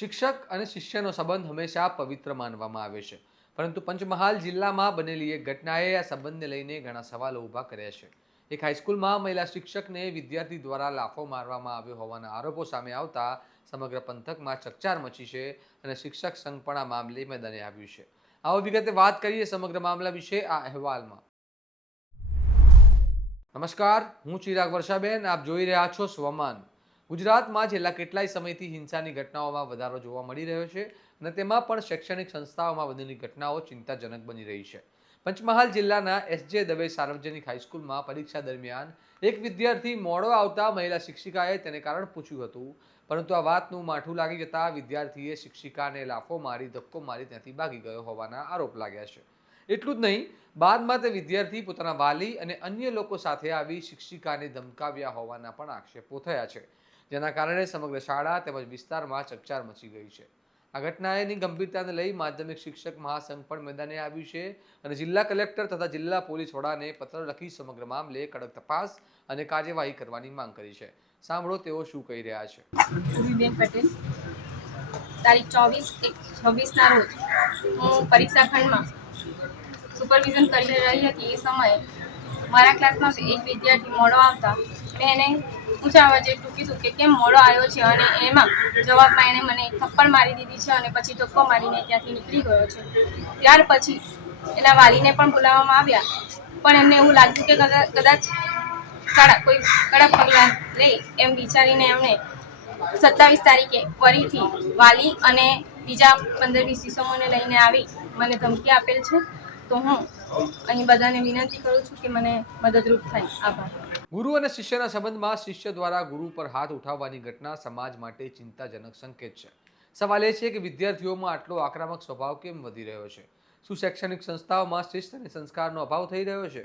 શિક્ષક અને શિષ્યનો સંબંધ હંમેશા પવિત્ર માનવામાં આવે છે, પરંતુ પંચમહાલ જિલ્લામાં બનેલી એક ઘટનાએ આ સંબંધને લઈને ઘણા સવાલો ઊભા કર્યા છે. એક હાઈસ્કૂલમાં મહિલા શિક્ષકને વિદ્યાર્થી દ્વારા લાફો મારવામાં આવ્યો હોવાના આરોપો સામે આવતા સમગ્ર પંથકમાં ચકચાર મચી છે અને શિક્ષક સંઘ પણ આ મામલે મેદાને આવ્યું છે. આવો વિગતે વાત કરીએ સમગ્ર મામલા વિશે આ અહેવાલમાં. નમસ્કાર, હું ચિરાગ વર્ષાબેન, આપ જોઈ રહ્યા છો સ્વમાન. ગુજરાતમાં છેલ્લા કેટલાય સમયથી હિંસાની ઘટનાઓમાં વધારો જોવા મળી રહ્યો છે અને તેમાં પણ શૈક્ષણિક સંસ્થાઓમાં બનેલી ઘટનાઓ ચિંતાજનક બની રહી છે. પંચમહાલ જિલ્લાના એસ.જે. દવે સાર્વજનિક હાઈસ્કૂલમાં પરીક્ષા દરમિયાન એક વિદ્યાર્થી મોડો આવતા મહિલા શિક્ષિકાએ તેને કારણ પૂછ્યું હતું, પરંતુ આ વાતનું માઠું લાગી જતા વિદ્યાર્થીએ શિક્ષિકાને લાફો મારી ધક્કો મારી ત્યાંથી ભાગી ગયો હોવાના આરોપ લાગ્યા છે. એટલું જ નહીં, બાદમાં તે વિદ્યાર્થી પોતાના વાલી અને અન્ય લોકો સાથે આવી શિક્ષિકાને ધમકાવ્યા હોવાના પણ આક્ષેપો થયા છે, જેના કારણે સમગ્ર શાળા તેમજ વિસ્તારમાં ચકચાર મચી ગઈ છે. આ ઘટનાની ગંભીરતાને લઈ માધ્યમિક શિક્ષક મહાસંઘ પણ મેદાને આવ્યું છે અને જિલ્લા કલેક્ટર તથા જિલ્લા પોલીસ વડાને પત્ર લખી સમગ્ર મામલે કડક તપાસ અને કાર્યવાહી કરવાની માંગ કરી છે. સાંભળો તેઓ શું કહી રહ્યા છે. પૂર્વીબેન પટેલ, તારીખ 24/1/26ના રોજ હું પરીક્ષા ખંડમાં સુપરવિઝન કરી રહી હતી. એ સમયે મારા ક્લાસમાં એક વિદ્યાર્થી મોડો આવતા મેં એને ઊંચા અવાજે કીધું કે કેમ મોડો આવ્યો છે, અને એમાં જવાબમાં એણે મને થપ્પડ મારી દીધી છે અને પછી ધક્કો મારીને ત્યાંથી નીકળી ગયો છે. ત્યાર પછી એના વાલીને પણ બોલાવવામાં આવ્યા, પણ એમને એવું લાગ્યું કે કદાચ શાળા કોઈ કડક પગલાં લે એમ વિચારીને એમણે 27 તારીખે ફરીથી વાલી અને બીજા 15-20 શિક્ષકોને લઈને આવી મને ધમકી આપેલ છે. તો હું અહીં બધાને વિનંતી કરું છું કે મને મદદરૂપ થાય. આભાર. ગુરુ અને શિષ્યના સંબંધમાં શિષ્ય દ્વારા ગુરુ પર હાથ ઉઠાવવાની ઘટના સમાજ માટે ચિંતાજનક સંકેત છે. સવાલ એ છે કે વિદ્યાર્થીઓમાં આટલો આક્રમક સ્વભાવ કેમ વધી રહ્યો છે? શું શૈક્ષણિક સંસ્થાઓમાં શિસ્ત અને સંસ્કારનો અભાવ થઈ રહ્યો છે?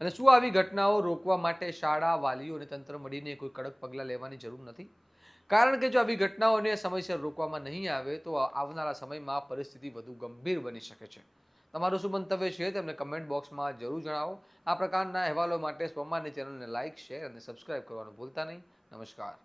અને શું આવી ઘટનાઓ રોકવા માટે શાળા, વાલીઓ અને તંત્ર મળીને કોઈ કડક પગલાં લેવાની જરૂર નથી? કારણ કે જો આવી ઘટનાઓને સમયસર રોકવામાં નહીં આવે તો આવનારા સમયમાં પરિસ્થિતિ વધુ ગંભીર બની શકે છે. તમારું શું મંતવ્ય છે તેમને કમેન્ટ બોક્સમાં જરૂર જણાવો. આ પ્રકારના અહેવાલો માટે સ્વમાનની ચેનલને લાઇક, શેર અને સબસ્ક્રાઇબ કરવાનું ભૂલતા નહીં. નમસ્કાર.